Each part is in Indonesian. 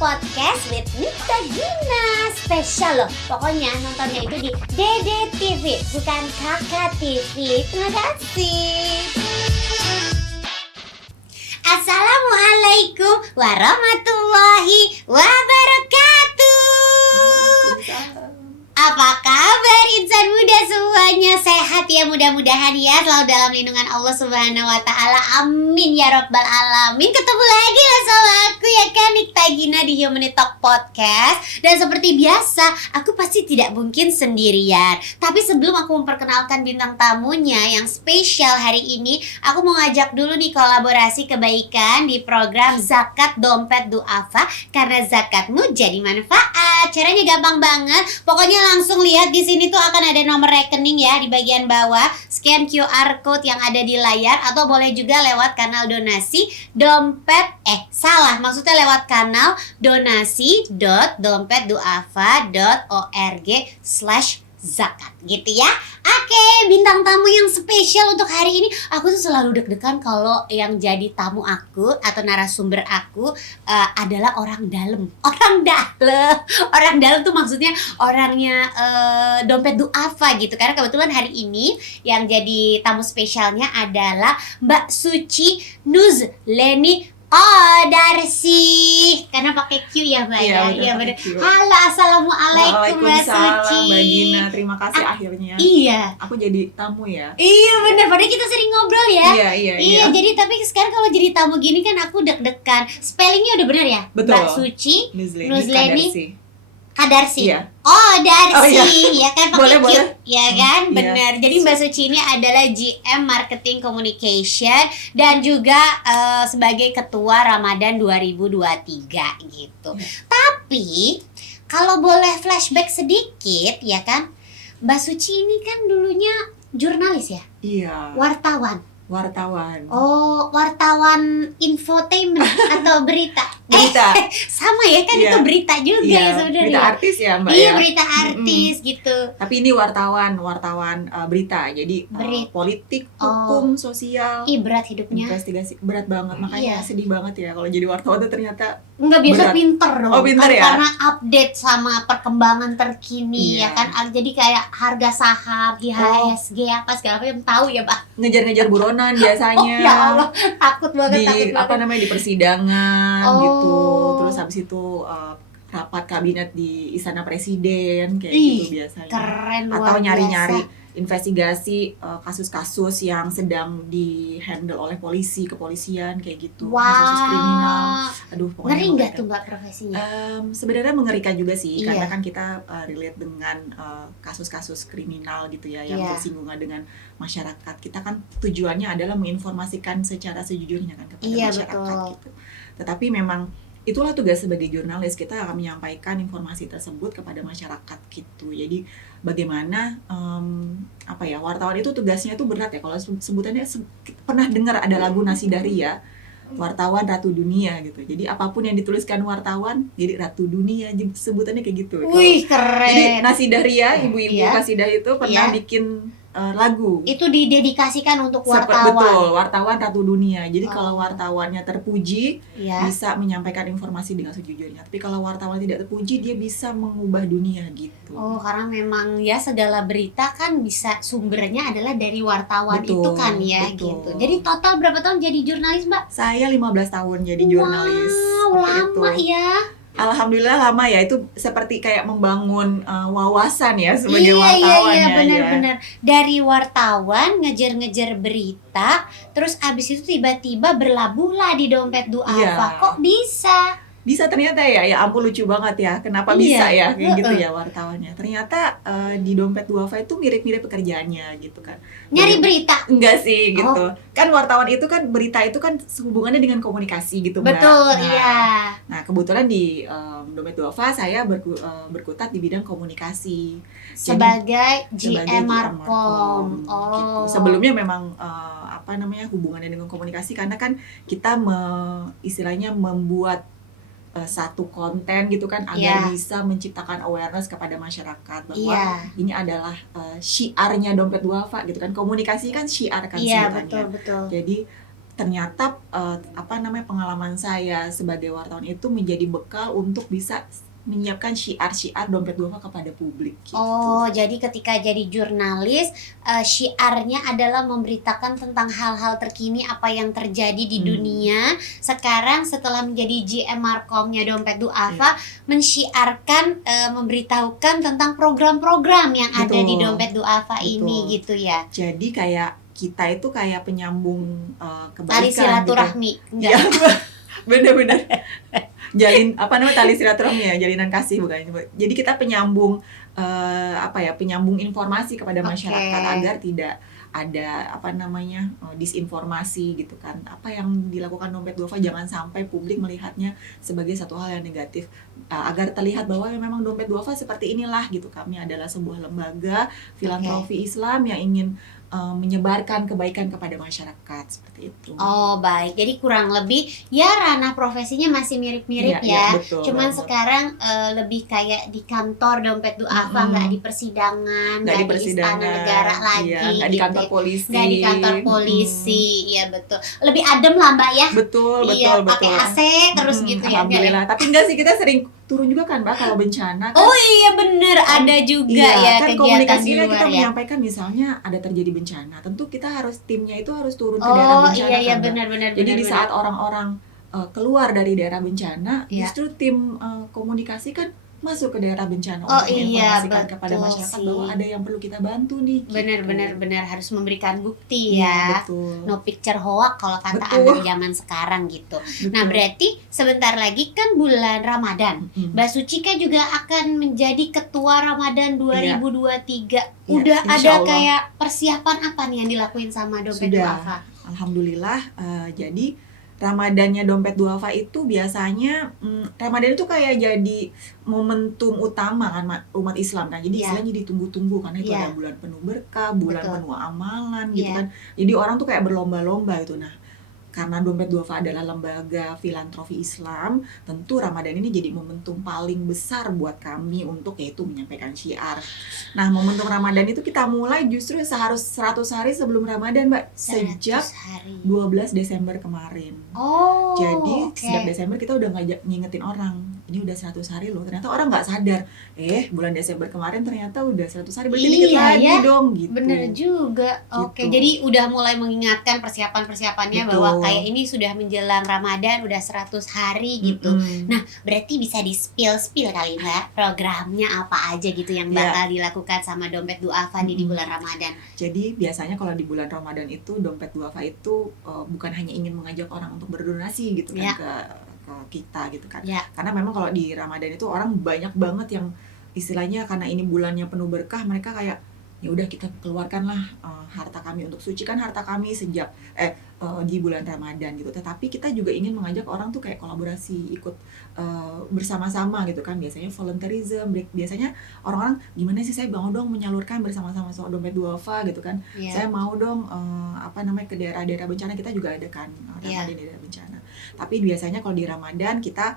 Podcast with Nita Gina. Spesial loh, pokoknya nontonnya itu di Dede TV, bukan Kakak TV. Terima kasih. Assalamualaikum warahmatullahi wabarakatuh. Apa kabar insan muda semuanya? Sehat ya, mudah-mudahan ya, selalu dalam lindungan Allah Subhanahu wa taala. Amin ya rabbal alamin. Ketemu lagi lah sama aku ya kan, Nita Gina di Humanity Talk Podcast. Dan seperti biasa, aku pasti tidak mungkin sendirian. Tapi sebelum aku memperkenalkan bintang tamunya yang spesial hari ini, aku mau ngajak dulu nih kolaborasi kebaikan di program Zakat Dompet Duafa, karena zakatmu jadi manfaat. Caranya gampang banget. Pokoknya langsung lihat di sini tuh akan ada nomor rekening ya di bagian bawah. Scan QR code yang ada di layar, atau boleh juga lewat kanal donasi maksudnya lewat kanal donasi.dompetduafa.org/zakat gitu ya. Oke, bintang tamu yang spesial untuk hari ini. Aku tuh selalu deg-degan kalau yang jadi tamu aku atau narasumber aku adalah orang dalam. Orang dalam tuh maksudnya orangnya dompet duafa gitu. Karena kebetulan hari ini yang jadi tamu spesialnya adalah Mbak Suci Nuzleni Darsi, karena pakai Q ya Mbak ya. Iya benar. Halo, assalamualaikum Mbak Suci. Mbak Gina, terima kasih akhirnya. Iya. Aku jadi tamu ya. Iya benar, padahal kita sering ngobrol ya. Iya. Jadi tapi sekarang kalau jadi tamu gini kan aku deg-degan. Spellingnya udah benar ya? Betul. Mbak Suci Nuzleni Darsi. Iya. Darsi, ya kan pakai Q, boleh. ya kan? Iya. Benar. Jadi Mbak Suci ini adalah GM Marketing Communication dan juga sebagai Ketua Ramadan 2023 gitu. Tapi kalau boleh flashback sedikit, ya kan? Mbak Suci ini kan dulunya jurnalis ya? Iya. Wartawan. Oh, wartawan infotainment atau berita. Berita. Sama ya kan, Iya. itu berita juga ya sebenarnya. Berita artis ya Mbak Iya, ya. berita artis gitu. Tapi ini wartawan berita. Jadi politik, hukum, sosial, Berat hidupnya. investigasi, berat banget. Makanya Iya. sedih banget ya kalau jadi wartawan tuh ternyata. Enggak, biasa Berat. pinter dong. Oh, pinter ya? Karena update sama perkembangan terkini. Iya. Ya kan. Jadi kayak harga saham, IHSG apa segala macam tahu ya, Pak. Ngejar-ngejar buronan biasanya. Ya Allah, takut banget. Di persidangan Oh. gitu. Terus habis itu rapat kabinet di Istana Presiden kayak Ih, gitu biasanya. keren, luar Atau nyari-nyari biasa. investigasi kasus-kasus yang sedang di-handle oleh kepolisian kayak gitu. Wah. Kasus kriminal. Aduh, pokoknya Ngeri nggak mengerikan. tuh Mbak profesinya? Sebenarnya mengerikan juga sih, Iya. karena kan kita relate dengan kasus-kasus kriminal gitu ya, yang Iya. bersinggungan dengan masyarakat. Kita kan tujuannya adalah menginformasikan secara sejujurnya kan kepada Iya, masyarakat betul. gitu. Tetapi memang itulah tugas sebagai jurnalis, kita akan menyampaikan informasi tersebut kepada masyarakat gitu. Jadi bagaimana wartawan itu tugasnya itu berat ya. Kalau sebutannya pernah dengar ada lagu Nasidaria ya, wartawan Ratu Dunia gitu. Jadi apapun yang dituliskan wartawan jadi Ratu Dunia, sebutannya kayak gitu. Wih, keren. Jadi Nasidaria, ibu-ibu Iya. Nasidah itu pernah Iya. bikin lagu. Itu didedikasikan untuk wartawan. Betul, wartawan Ratu Dunia. Jadi Oh. kalau wartawannya terpuji, Ya. bisa menyampaikan informasi dengan sejujurnya. Tapi kalau wartawan tidak terpuji, dia bisa mengubah dunia gitu. Oh, karena memang ya segala berita kan bisa sumbernya adalah dari wartawan. Betul, itu kan ya betul. gitu. Jadi total berapa tahun jadi jurnalis, Mbak? Saya 15 tahun jadi jurnalis. Wow, seperti lama itu. ya. Alhamdulillah lama ya, itu seperti kayak membangun wawasan ya sebagai wartawan Iya, ya. benar-benar. Dari wartawan ngejar-ngejar berita, terus abis itu tiba-tiba berlabuhlah di dompet duafa. Iya. Kok bisa? Bisa ternyata ya ampun lucu banget ya, kenapa Iya, bisa ya kayak gitu heeh. ya wartawannya. Ternyata di dompet duafa itu mirip-mirip pekerjaannya gitu kan. Nyari berita. Enggak sih gitu. Oh. Kan wartawan itu kan, berita itu kan hubungannya dengan komunikasi gitu Mbak. Betul, Nah, iya. Nah kebetulan di dompet duafa saya berkutat di bidang komunikasi. Sebagai Sebagai GM GM Markom. gitu. Oh. Sebelumnya memang hubungannya dengan komunikasi, karena kan kita istilahnya membuat satu konten gitu kan, agar Iya. bisa menciptakan awareness kepada masyarakat bahwa Iya. ini adalah syiarnya dompet duafa gitu kan. Komunikasi kan syiar kan Iya, sebutannya. betul. Jadi ternyata pengalaman saya sebagai wartawan itu menjadi bekal untuk bisa menyiapkan syiar-syiar dompet duafa kepada publik gitu. Oh, jadi ketika jadi jurnalis, syiarnya adalah memberitakan tentang hal-hal terkini apa yang terjadi di dunia. Sekarang setelah menjadi GM Markomnya Dompet Duafa, mensyiarkan, memberitahukan tentang program-program yang ada di Dompet Duafa ini gitu ya. Jadi kayak kita itu kayak penyambung kebaikan tali silaturahmi gitu. Enggak. Bener-bener tali silaturahmi ya, jalinan kasih bukan. Jadi kita penyambung penyambung informasi kepada masyarakat agar tidak ada disinformasi gitu kan. Apa yang dilakukan Dompet Duafa jangan sampai publik melihatnya sebagai satu hal yang negatif, agar terlihat bahwa memang Dompet Duafa seperti inilah gitu. Kami adalah sebuah lembaga filantropi Islam yang ingin menyebarkan kebaikan kepada masyarakat seperti itu. Oh baik, jadi kurang lebih ya ranah profesinya masih mirip-mirip ya. Betul, cuman betul. Sekarang lebih kayak di kantor Dompet Duafa, nggak di persidangan, nggak di istana negara lagi, nggak di kantor polisi, nggak di kantor polisi, ya betul. Lebih adem lah Mbak ya. Betul. Pakai AC terus gitu ya. Alhamdulillah. Tapi enggak sih, kita sering turun juga kan Mbak kalau bencana kan. Oh iya bener, ada juga ya kan kegiatan di komunikasinya luar kita ya. menyampaikan misalnya ada terjadi bencana, tentu kita timnya itu harus turun ke daerah bencana iya kan, benar. Jadi di saat orang-orang keluar dari daerah bencana, justru tim komunikasi kan masuk ke daerah bencana untuk menginformasikan kepada masyarakat bahwa ada yang perlu kita bantu nih. Benar harus memberikan bukti ya. Betul. No picture hoax kalau kata anak zaman sekarang gitu. Betul. Nah berarti sebentar lagi kan bulan Ramadan. Mbak Suci kan juga akan menjadi ketua Ramadan 2023. Udah ada kayak persiapan apa nih yang dilakuin sama Dompet Duafa? Alhamdulillah. Jadi Ramadannya Dompet Duafa itu biasanya Ramadan itu kayak jadi momentum utama kan umat Islam kan. Jadi istilahnya ditunggu-tunggu karena itu ada bulan penuh berkah, bulan penuh amalan gitu kan. Jadi orang tuh kayak berlomba-lomba gitu. Nah, karena Dompet Duafa adalah lembaga filantropi Islam, tentu Ramadan ini jadi momentum paling besar buat kami untuk yaitu menyampaikan syiar. Nah, momentum Ramadan itu kita mulai justru 100 hari sebelum Ramadan, Mbak. Sejak 12 Desember kemarin. Jadi, sejak Desember kita udah ngingetin orang, ini udah 100 hari loh. Ternyata orang nggak sadar, bulan Desember kemarin ternyata udah 100 hari, berarti dikit lagi dong gitu. Bener juga. Oke, jadi udah mulai mengingatkan persiapan-persiapannya bahwa kayak ini sudah menjelang Ramadan, udah 100 hari gitu. Nah, berarti bisa di-spill kali Mbak, programnya apa aja gitu yang bakal dilakukan sama Dompet Duafa di bulan Ramadan. Jadi biasanya kalau di bulan Ramadan itu Dompet Duafa itu bukan hanya ingin mengajak orang untuk berdonasi gitu kan ke kita gitu kan. Karena memang kalau di Ramadan itu orang banyak banget yang istilahnya karena ini bulannya penuh berkah, mereka kayak ya udah kita keluarkanlah harta kami untuk sucikan harta kami sejak di bulan Ramadan gitu. Tetapi kita juga ingin mengajak orang tuh kayak kolaborasi, ikut bersama-sama gitu kan. Biasanya volunteerism, biasanya orang-orang gimana sih saya mau dong menyalurkan bersama-sama soal Dompet Duafa gitu kan. Saya mau dong ke daerah-daerah bencana, kita juga ada kan Ramadan di daerah bencana. Tapi biasanya kalau di Ramadan kita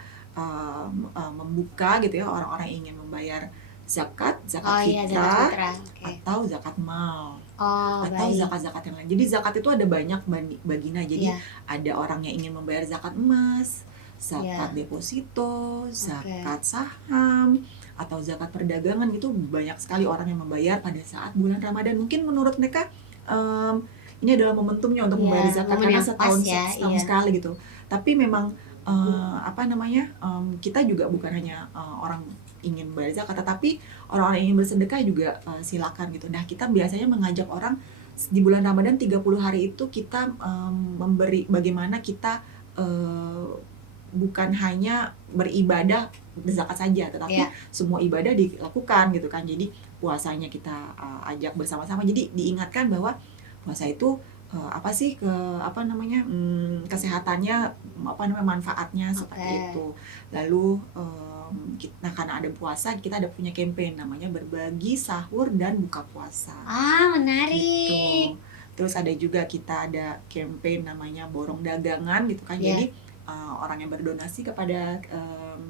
membuka gitu ya, orang-orang yang ingin membayar zakat fitrah, atau zakat mal, atau zakat-zakat yang lain. Jadi zakat itu ada banyak baginya. Jadi ada orang yang ingin membayar zakat emas, zakat deposito, zakat saham, atau zakat perdagangan. Itu banyak sekali orang yang membayar pada saat bulan Ramadan. Mungkin menurut mereka ini adalah momentumnya untuk membayar zakat karena setahun sekali gitu. Tapi memang kita juga bukan hanya orang ingin membayar zakat, tetapi orang-orang yang ingin bersedekah juga silakan gitu. Nah, kita biasanya mengajak orang di bulan Ramadan 30 hari itu kita memberi bagaimana kita bukan hanya beribadah berzakat saja, tetapi semua ibadah dilakukan gitu kan. Jadi puasanya kita ajak bersama-sama. Jadi diingatkan bahwa puasa itu kesehatannya manfaatnya seperti itu. Lalu karena ada puasa, kita ada punya campaign namanya berbagi sahur dan buka puasa. Menarik. Gitu. Terus ada juga kita ada campaign namanya borong dagangan gitu kan. Jadi orang yang berdonasi kepada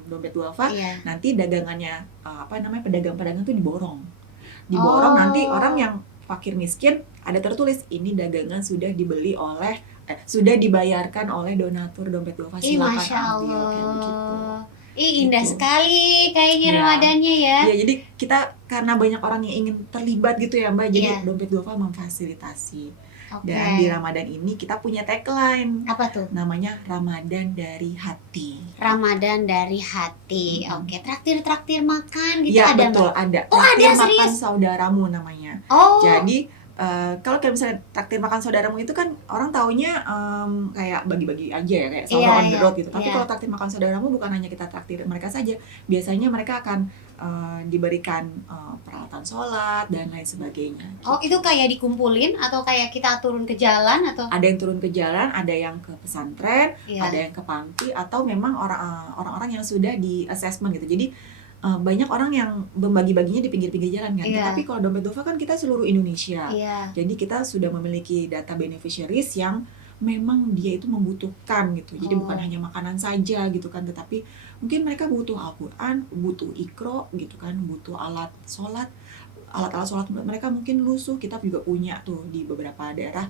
Dompet Duafa, nanti dagangannya pedagang-pedagang itu diborong. Nanti orang yang fakir miskin ada tertulis ini dagangan sudah dibeli oleh sudah dibayarkan oleh donatur Dompet Duafa, Ih, silakan Masya ambil kayak begitu. Allah. Ih, indah Gitu. sekali kayaknya Iya. Ramadannya ya. Ya, jadi kita karena banyak orang yang ingin terlibat gitu ya Mbak, jadi Iya. Dompet Duafa memfasilitasi. Oke. Dan di Ramadan ini kita punya tagline, Apa tuh? namanya Ramadan dari Hati. Ramadan dari hati. Oke, traktir-traktir makan gitu Iya ada betul, Mbak? ada. Oh, ada, Traktir makan serius? saudaramu namanya. Oh, Jadi kalau kayak misalnya traktir makan saudaramu itu kan orang taunya kayak bagi-bagi aja ya, kayak sahur Iya, on the road gitu. Tapi iya. kalau traktir makan saudaramu bukan hanya kita traktir mereka saja. Biasanya mereka akan diberikan peralatan sholat dan lain sebagainya. Oh, itu kayak dikumpulin atau kayak kita turun ke jalan atau? Ada yang turun ke jalan, ada yang ke pesantren, Iya. ada yang ke panti, atau memang orang-orang yang sudah di assessment gitu. Jadi banyak orang yang membagi-baginya di pinggir-pinggir jalan kan. Iya. Tapi kalau Dompet Duafa kan kita seluruh Indonesia. Iya. Jadi kita sudah memiliki data beneficiaries yang memang dia itu membutuhkan gitu. Jadi bukan hanya makanan saja gitu kan, tetapi mungkin mereka butuh Al-Quran, butuh Iqra gitu kan, butuh alat sholat. Alat-alat sholat mereka mungkin lusuh. Kita juga punya tuh di beberapa daerah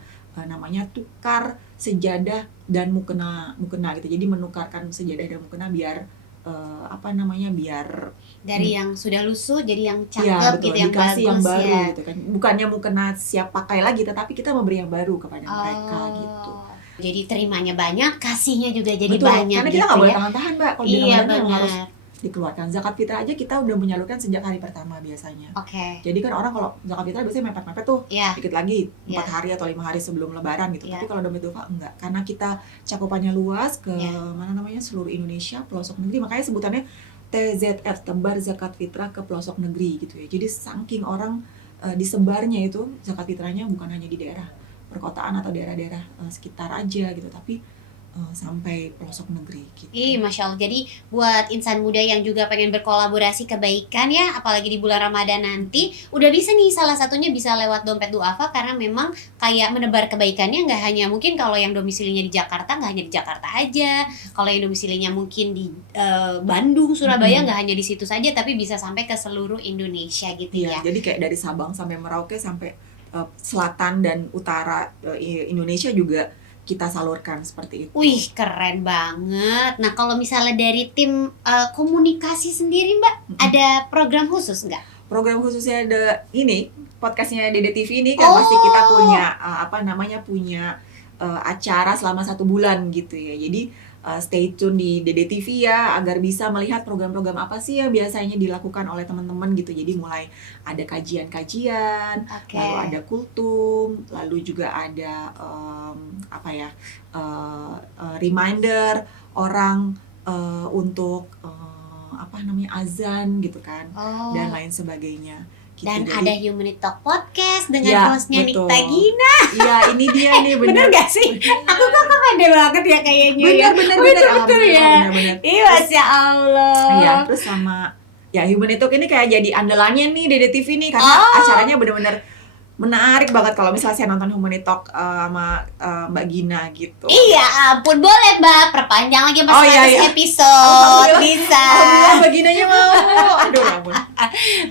namanya tukar sejadah dan mukena gitu. Jadi menukarkan sejadah dan mukena biar biar Dari yang sudah lusuh jadi yang ya cakep betul, gitu, yang dikasih bagus yang baru ya. gitu kan. Bukannya mukena siap pakai lagi, tetapi kita memberi yang baru kepada mereka Oh. gitu. Jadi terimanya banyak, kasihnya juga jadi Betul, banyak karena gitu kita nggak boleh ya. tahan-tahan Mbak. Kalau di Iya, Ramadan memang harus benar. dikeluarkan. Zakat fitrah aja kita udah menyalurkan sejak hari pertama biasanya. Oke. Jadi kan orang kalau zakat fitrah biasanya mepet-mepet tuh, Iya. dikit lagi 4 Iya. hari atau 5 hari sebelum lebaran gitu. Iya. Tapi kalau Dompet Duafa enggak, karena kita cakupannya luas ke Iya. seluruh Indonesia, pelosok negeri, makanya sebutannya TZF, tebar zakat fitrah ke pelosok negeri gitu ya. Jadi saking orang disebarnya itu zakat fitrahnya bukan hanya di daerah perkotaan atau daerah-daerah sekitar aja gitu, tapi sampai pelosok negeri gitu. Ih, Masya Allah. Jadi buat insan muda yang juga pengen berkolaborasi kebaikan ya, apalagi di bulan Ramadan nanti, udah bisa nih, salah satunya bisa lewat Dompet Duafa, karena memang kayak menebar kebaikannya nggak hanya mungkin kalau yang domisilinya di Jakarta, nggak hanya di Jakarta aja. Kalau yang domisilinya mungkin di Bandung, Surabaya, nggak hanya di situ saja, tapi bisa sampai ke seluruh Indonesia gitu ya. Iya, jadi kayak dari Sabang sampai Merauke sampai selatan dan utara Indonesia juga kita salurkan seperti itu. Wih, keren banget. Nah, kalau misalnya dari tim komunikasi sendiri, Mbak, ada program khusus nggak? Program khususnya ada ini, podcastnya Dede TV ini kan pasti kita punya punya acara selama 1 bulan gitu ya. Jadi stay tune di Dede TV ya, agar bisa melihat program-program apa sih yang biasanya dilakukan oleh teman-teman gitu. Jadi mulai ada kajian-kajian, Oke. lalu ada kultum, lalu juga ada reminder orang untuk azan gitu kan, Oh. dan lain sebagainya gitu. Dan Jadi, ada Humanity Talk Podcast dengan Ya, hostnya betul. Nikta Gina. iya ini dia nih, Bener gak sih? Aku kok pede banget ya kayaknya ya. bener Betul alhamdulillah, ya. bener. Ih, Masya Allah. Iya, terus sama ya Human Talk ini kayak jadi andalannya nih Dede TV nih, karena acaranya bener-bener menarik banget kalau misalnya saya nonton Human Talk sama Mbak Gina gitu. Iya ampun, boleh Mbak, perpanjang lagi Oh, sampai iya, 100 iya. episode. Alhamdulillah. Bisa. Alhamdulillah Mbak Ginanya mau. Aduh ya ampun.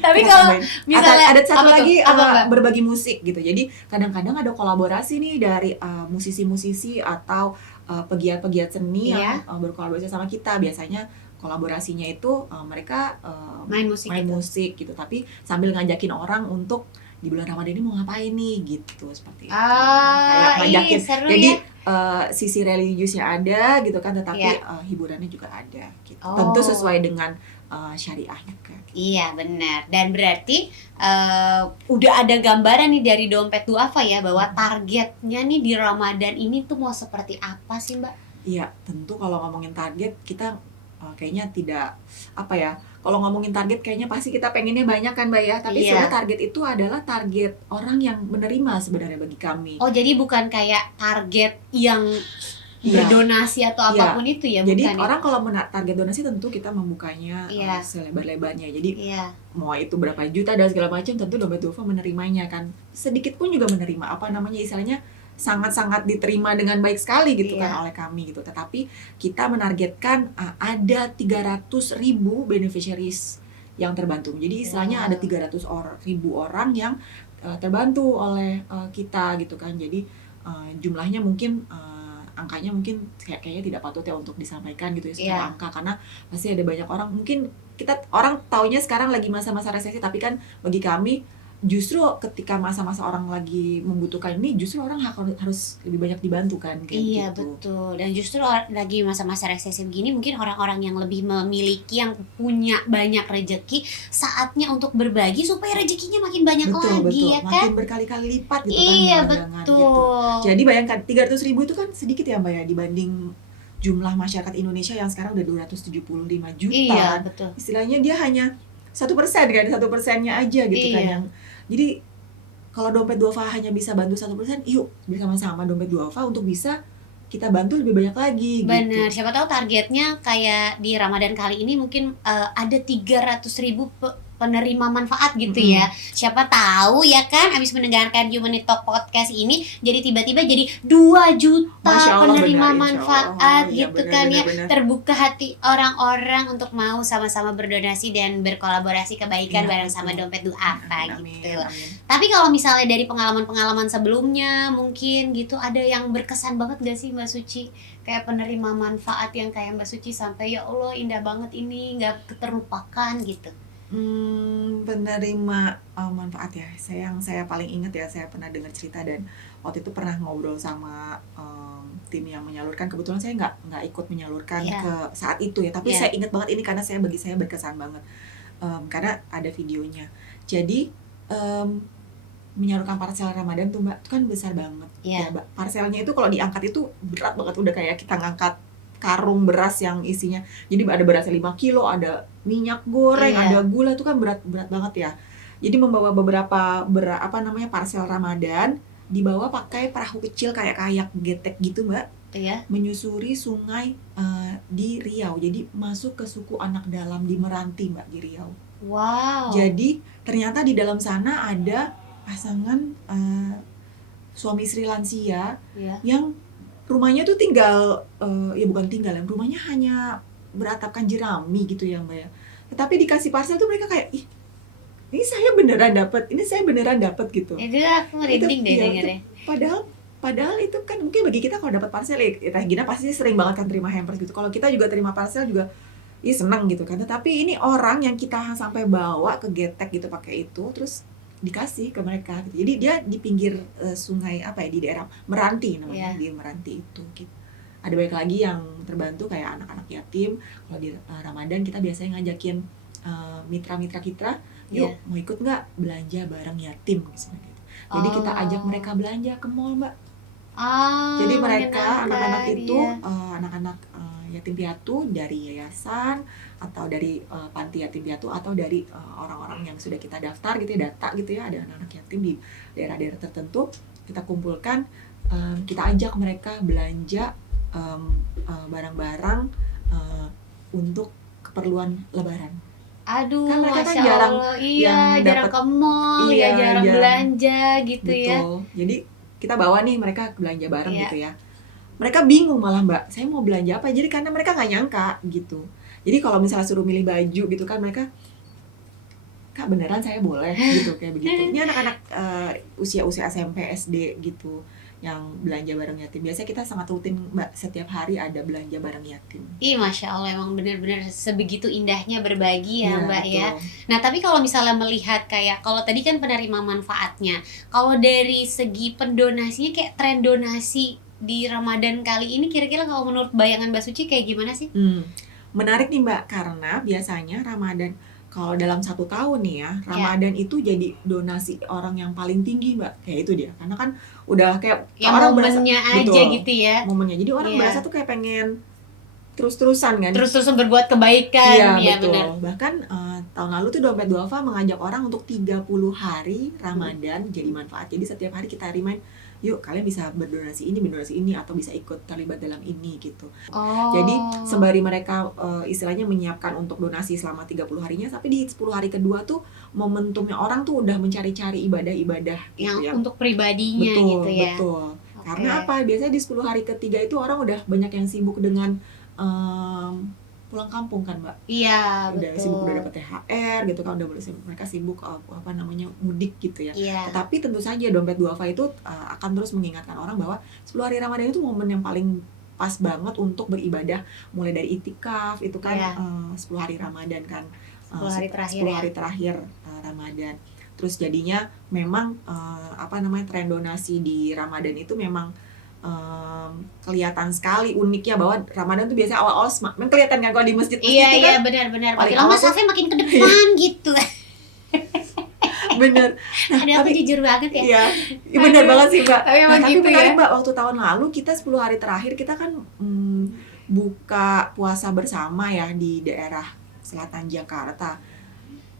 Tapi Kita kalau tambahin. misalnya ada satu apa tuh? lagi Apa, Mbak? berbagi musik gitu. Jadi kadang-kadang ada kolaborasi nih dari musisi-musisi atau pegiat-pegiat seni Iya. yang berkolaborasi sama kita. Biasanya kolaborasinya itu mereka Main musik main gitu. musik gitu, tapi sambil ngajakin orang untuk di bulan Ramadan ini mau ngapain nih gitu, seperti itu. Kayak ngajakin. seru Jadi ya. sisi religiusnya ada gitu kan, tetapi Iya. hiburannya juga ada gitu. Oh. Tentu sesuai dengan syariah juga. Iya benar. Dan berarti udah ada gambaran nih dari Dompet Duafa ya, bahwa targetnya nih di Ramadan ini tuh mau seperti apa sih, Mbak? Iya, tentu kalau ngomongin target kita kayaknya tidak kalau ngomongin target kayaknya pasti kita pengennya banyak kan Mbak ya, tapi Iya. sebenarnya target itu adalah target orang yang menerima sebenarnya bagi kami. Oh, jadi bukan kayak target yang Iya. berdonasi atau Iya. apapun itu ya, Jadi bukan ya? orang kalau target donasi tentu kita membukanya Iya. selebar-lebarnya. Jadi Iya. mau itu berapa juta dan segala macam, tentu Dompet Duafa menerimanya kan. Sedikit pun juga menerima istilahnya sangat-sangat diterima dengan baik sekali gitu Iya. kan oleh kami gitu. Tetapi kita menargetkan ada 300.000 beneficiaries yang terbantu. Jadi istilahnya Wow. ada 300.000 orang yang terbantu oleh kita gitu kan. Jadi jumlahnya mungkin angkanya mungkin kayaknya tidak patut ya untuk disampaikan gitu ya secara Iya. angka, karena pasti ada banyak orang, mungkin orang taunya sekarang lagi masa-masa resesi, tapi kan bagi kami justru ketika masa-masa orang lagi membutuhkan ini, justru orang harus lebih banyak dibantu kan, kayak Iya begitu. betul, dan justru lagi masa-masa resesi begini mungkin orang-orang yang lebih memiliki, yang punya banyak rezeki, saatnya untuk berbagi supaya rezekinya makin banyak Betul, lagi betul. ya kan? Makin berkali-kali lipat gitu kan Iya jangan gitu. betul. Jadi bayangkan 300.000 itu kan sedikit ya Mbak ya dibanding jumlah masyarakat Indonesia yang sekarang udah 275 juta. Iya betul. Istilahnya dia hanya 1% kan, 1%-nya aja gitu kan Iya. yang. Jadi kalau dompet duafa hanya bisa bantu 1%, yuk bersama-sama dompet duafa untuk bisa kita bantu lebih banyak lagi Bener, gitu. siapa tahu targetnya kayak di Ramadan kali ini mungkin ada 300.000 penerima manfaat gitu ya. Siapa tahu ya kan, abis mendengarkan Humanity Talk Podcast ini, jadi tiba-tiba jadi 2 juta Masya Allah, penerima benar, insya Allah. manfaat Iya, gitu benar, kan benar, ya. benar. Terbuka hati orang-orang untuk mau sama-sama berdonasi dan berkolaborasi kebaikan Iya, bareng betul. sama Dompet Duafa Amin, gitu. amin. Tapi kalau misalnya dari pengalaman-pengalaman sebelumnya mungkin gitu, ada yang berkesan banget gak sih Mbak Suci? Kayak penerima manfaat yang kayak Mbak Suci sampai ya Allah indah banget ini, gak terlupakan gitu. Penerima manfaat ya. Yang saya paling ingat ya, saya pernah dengar cerita dan waktu itu pernah ngobrol sama tim yang menyalurkan. Kebetulan saya nggak ikut menyalurkan Iya. ke saat itu ya, tapi Iya. saya ingat banget ini karena bagi saya berkesan banget. Karena ada videonya. Jadi menyalurkan parsel Ramadan tuh Mbak, itu kan besar banget. Iya. Ya, Mbak. Parselnya itu kalau diangkat itu berat banget, udah kayak kita ngangkat karung beras yang isinya. Jadi ada berasnya 5 kilo, ada minyak goreng, Iya. ada gula, itu kan berat banget ya. Jadi membawa beberapa parsel Ramadan, dibawa pakai perahu kecil kayak kayak getek gitu Mbak, Iya. menyusuri sungai di Riau. Jadi masuk ke suku anak dalam di Meranti Mbak, di Riau. Wow. Jadi ternyata di dalam sana ada pasangan suami istri lansia Iya. yang rumahnya tuh tinggal ya bukan tinggal ya, rumahnya hanya beratapkan jerami gitu ya Mbak ya. Tetapi dikasih parcel tuh mereka kayak, ih ini saya beneran dapat gitu. Itu aku merinding deh Iya, dengernya. Padahal itu kan mungkin bagi kita kalau dapat parcel ya Gina pasti sering banget kan terima hampers gitu. Kalau kita juga terima parcel juga senang gitu kan. Tapi ini orang yang kita sampai bawa ke getek gitu pakai itu, terus dikasih ke mereka gitu. Jadi dia di pinggir sungai di daerah Meranti namanya, di Meranti itu gitu. Ada banyak lagi yang terbantu kayak anak-anak yatim. Kalau di Ramadan kita biasanya ngajakin mitra-mitra kita, yuk mau ikut nggak belanja bareng yatim misalnya gitu. Jadi kita ajak mereka belanja ke mall Mbak. Jadi mereka anak-anak itu anak-anak yatim piatu dari yayasan atau dari panti yatim piatu atau dari orang-orang yang sudah kita daftar gitu ya, data gitu ya, ada anak-anak yatim di daerah-daerah tertentu, kita kumpulkan, kita ajak mereka belanja barang-barang untuk keperluan lebaran. Aduh, Kan mereka kan Masya jarang Allah, yang jarang ke mall, jarang belanja gitu. Betul. Ya. Jadi kita bawa nih mereka belanja bareng Iya. gitu ya. Mereka bingung malah Mbak, saya mau belanja apa? Jadi karena mereka nggak nyangka gitu. Jadi kalau misalnya suruh milih baju gitu kan, mereka, Kak beneran saya boleh gitu kayak begitu. Ini anak-anak usia-usia SMP, SD gitu yang belanja bareng yatim. Biasanya kita sangat rutin Mbak, setiap hari ada belanja bareng yatim. Ih, Masya Allah, emang benar-benar sebegitu indahnya berbagi ya Mbak betul. ya. Nah tapi kalau misalnya melihat kayak, kalau tadi kan penerima manfaatnya, kalau dari segi pendonasinya kayak tren donasi di Ramadan kali ini kira-kira kalau menurut bayangan Mbak Suci kayak gimana sih? Menarik nih Mbak, karena biasanya Ramadan kalau dalam 1 tahun nih ya, Ramadan itu jadi donasi orang yang paling tinggi Mbak. Kayak itu dia, karena kan udah kayak ya, orang momennya berasa, aja betul, gitu ya. Momennya, jadi orang berasa tuh kayak pengen terus-terusan kan. Terus-terusan berbuat kebaikan. Iya, betul. Benar. Bahkan tahun lalu tuh Dompet Duafa mengajak orang untuk 30 hari Ramadan jadi manfaat. Jadi setiap hari kita remind, yuk kalian bisa berdonasi ini atau bisa ikut terlibat dalam ini gitu. Jadi sembari mereka istilahnya menyiapkan untuk donasi selama 30 harinya, tapi di 10 hari kedua tuh momentumnya orang tuh udah mencari-cari ibadah-ibadah yang gitu ya. untuk pribadinya betul, gitu ya. Betul. Karena apa? Biasanya di 10 hari ketiga itu orang udah banyak yang sibuk dengan pulang kampung kan Mbak. Iya, Udah betul. sibuk, udah dapat THR gitu kan, udah mereka sibuk mudik gitu ya. Iya. Tetapi tentu saja dompet duafa itu akan terus mengingatkan orang bahwa 10 hari Ramadan itu momen yang paling pas banget untuk beribadah, mulai dari itikaf itu kan Iya. 10 hari Ramadan kan. 10 hari terakhir 10 hari terakhir Ramadan. Terus jadinya memang tren donasi di Ramadan itu memang kelihatan sekali uniknya, bahwa Ramadan tuh biasanya awal-awal kelihatan kan kalau di masjid-masjid Iya, itu iya, kan benar-benar. paling Makin lama awal tuh- safnya makin ke depan gitu. bener. Aduh, aku jujur banget ya. Iya, bener banget sih Mbak. Tapi emang tapi gitu menarik ya. Mbak, waktu tahun lalu kita 10 hari terakhir kita kan buka puasa bersama ya di daerah selatan Jakarta.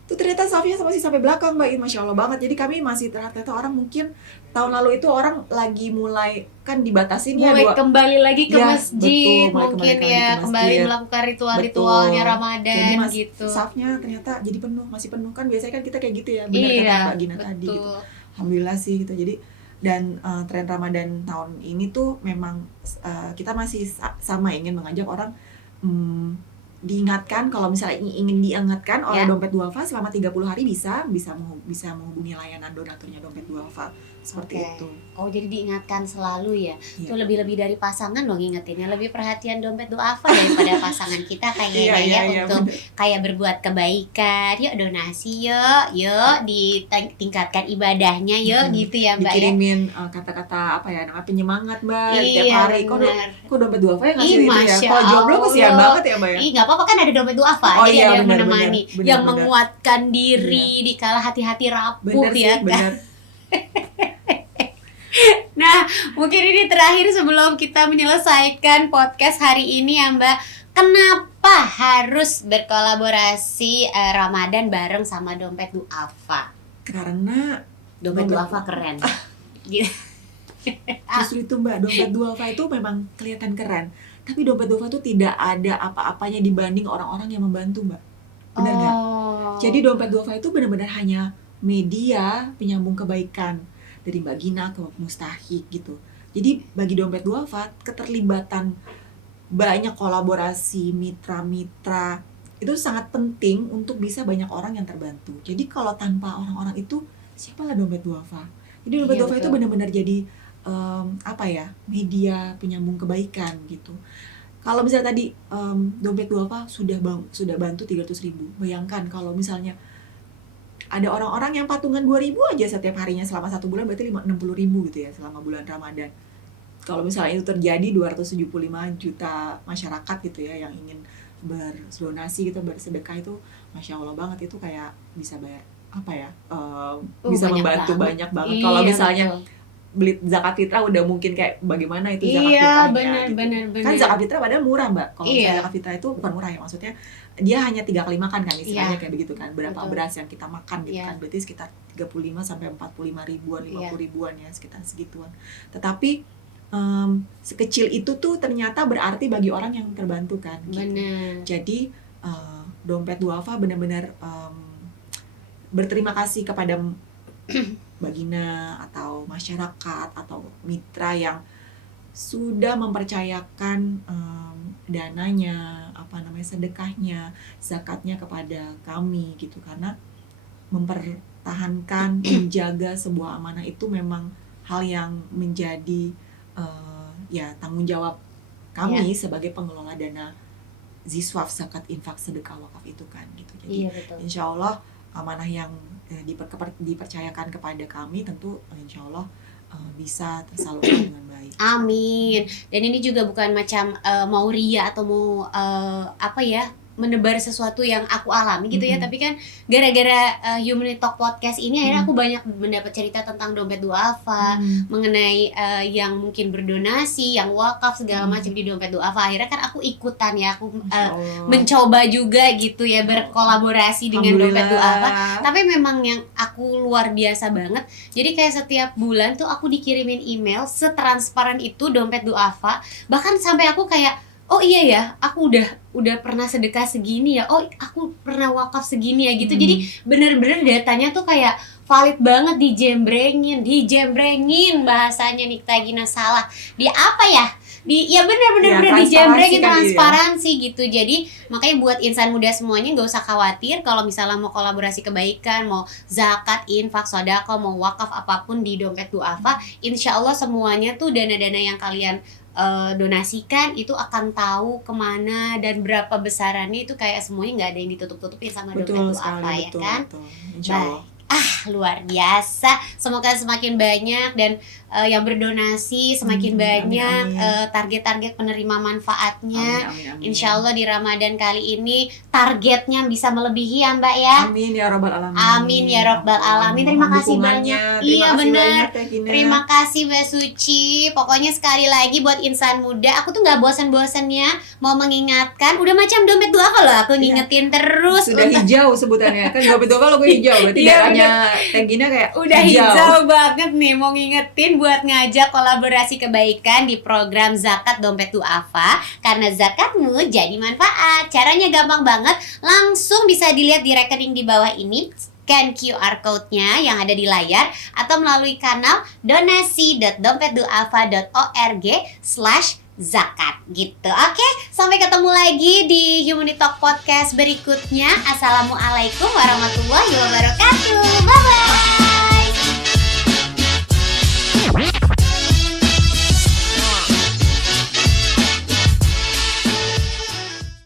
Itu ternyata safnya masih sampai belakang Mbak, Masya Allah banget. Jadi kami masih ternyata orang mungkin tahun lalu itu orang lagi mulai kan dibatasin ya Mulai kembali lagi ke Ya, masjid, betul, mulai mungkin kembali ya, ke kembali masjid. melakukan ritual-ritualnya Betul. Ramadan Jadi gitu. safnya ternyata jadi penuh, masih penuh kan, biasanya kan kita kayak gitu ya, benar kata Mbak Gina tadi gitu. betul. Alhamdulillah sih gitu. Jadi dan tren Ramadan tahun ini tuh memang kita masih sama ingin mengajak orang diingatkan, kalau misalnya ingin diingatkan oleh Ya. dompet duafa selama 30 hari bisa menghubungi layanan donaturnya dompet duafa seperti Oke. itu. Oh, jadi diingatkan selalu ya. Iya. Itu lebih-lebih dari pasangan loh ngingetinnya, lebih perhatian dompet duafa daripada pasangan kita kayaknya ya, untuk bener. kayak berbuat kebaikan, yuk donasi yuk ditingkatkan ibadahnya yuk gitu ya Mbak ya. Dikirimin kata-kata namanya penyemangat Mbak tiap Iya, hari. benar. Kok dompet duafa ya ngasih Ih, itu ya? Masya Kalau jomblo kesian Allah. banget ya Mbak ya. Ih, nggak apa-apa kan ada dompet duafa, Oh jadi iya, ada yang benar, menemani, benar, yang benar. menguatkan diri di kala hati-hati rapuh Bener sih, ya kan. bener. Nah, mungkin ini terakhir sebelum kita menyelesaikan podcast hari ini ya Mbak. Kenapa harus berkolaborasi Ramadan bareng sama dompet duafa? Karena Dompet Dompet- duafa keren. Gitu. justru itu Mbak, dompet duafa itu memang kelihatan keren. Tapi dompet duafa itu tidak ada apa-apanya dibanding orang-orang yang membantu Mbak. Benar nggak? Oh. Jadi dompet duafa itu benar-benar hanya media penyambung kebaikan dari Mbak Gina ke Mustahik gitu. Jadi bagi dompet duafa, keterlibatan banyak kolaborasi mitra-mitra itu sangat penting untuk bisa banyak orang yang terbantu. Jadi kalau tanpa orang-orang itu, siapalah dompet duafa? Jadi dompet Iya, duafa itu betul. benar-benar jadi media penyambung kebaikan gitu. Kalau misalnya tadi dompet duafa sudah bantu 300.000. Bayangkan kalau misalnya ada orang-orang yang patungan 2.000 aja setiap harinya selama 1 bulan, berarti 60.000 gitu ya selama bulan Ramadan. Kalau misalnya itu terjadi 275 juta masyarakat gitu ya yang ingin berdonasi gitu, bersedekah, itu Masya Allah banget. Itu kayak bisa bayar bisa Banyak membantu banget. banyak banget. Iya, Kalau misalnya betul. beli zakat fitrah udah mungkin kayak bagaimana itu zakat Iya, fitrahnya gitu. benar. Kan zakat fitrah padahal murah Mbak. Kalau Iya. misalnya zakat fitrah itu bukan murah ya, maksudnya dia hanya 3 kali makan kan istilahnya, Iya. kayak begitu kan. Berapa Betul. beras yang kita makan gitu Iya. kan. Berarti sekitar 35 sampai 45 ribuan, 50 Iya. ribuan ya, sekitar segituan. Tetapi sekecil itu tuh ternyata berarti bagi orang yang terbantu kan gitu. Benar. Jadi dompet duafa benar-benar berterima kasih kepada Mbak Gina atau masyarakat atau mitra yang sudah mempercayakan dananya, sedekahnya, zakatnya kepada kami gitu. Karena mempertahankan, menjaga sebuah amanah itu memang hal yang menjadi tanggung jawab kami sebagai pengelola dana ziswaf, zakat, infak, sedekah, wakaf itu kan gitu. Jadi Iya, betul. insya Allah amanah yang dipercayakan kepada kami tentu insya Allah bisa tersalurkan dengan baik. Amin. Dan ini juga bukan macam mau ria atau mau menebar sesuatu yang aku alami gitu ya, tapi kan gara-gara Humanity Talk Podcast ini akhirnya aku banyak mendapat cerita tentang dompet duafa, mengenai yang mungkin berdonasi, yang wakaf segala macam di dompet duafa. Akhirnya kan aku ikutan ya, aku mencoba juga gitu ya, berkolaborasi dengan dompet duafa. Tapi memang yang aku luar biasa banget. Jadi kayak setiap bulan tuh aku dikirimin email setransparan itu dompet duafa. Bahkan sampai aku kayak, oh iya ya, aku udah pernah sedekah segini ya, oh aku pernah wakaf segini ya gitu. Jadi bener-bener datanya tuh kayak valid banget, dijembrengin bahasanya Nikta Gina salah. Di apa ya? Ya benar-benar Ya, di jembreng transparansi kan transparansi gitu. Jadi makanya buat insan muda semuanya nggak usah khawatir kalau misalnya mau kolaborasi kebaikan, mau zakat, infak, sedekah, mau wakaf apapun di dompet duafa, insya Allah semuanya tuh dana-dana yang kalian donasikan itu akan tahu kemana dan berapa besarannya, itu kayak semuanya nggak ada yang ditutup-tutupin sama dompet Betul duafa sekali, ya betul, kan. betul. Insya Allah. Luar biasa, semoga semakin banyak dan yang berdonasi semakin banyak, Amin, amin. target-target penerima manfaatnya. Amin, amin, amin. Insya Allah di Ramadan kali ini targetnya bisa melebihi ya Mbak ya. Amin ya Rabbal Alamin. Amin ya Rabbal Alamin. Terima Mohon kasih dukungannya. banyak. Terima Iya kasih benar. banyak Teh Gina. Terima kasih Mbak Suci. Pokoknya sekali lagi buat insan muda, aku tuh nggak bosan-bosannya mau mengingatkan. Udah macam dompet duafa loh, aku ngingetin terus. Sudah hijau sebutannya kan, dompet duafa logo hijau, berarti Iya, daerahnya Teh Gina kayak udah hijau banget nih, mau ngingetin buat ngajak kolaborasi kebaikan di program zakat dompet duafa, karena zakatmu jadi manfaat. Caranya gampang banget, langsung bisa dilihat di rekening di bawah ini, scan QR code-nya yang ada di layar, atau melalui kanal donasi.dompetduafa.org/zakat gitu. Oke, sampai ketemu lagi di Humanity Talk Podcast berikutnya. Assalamualaikum warahmatullahi wabarakatuh. Bye bye.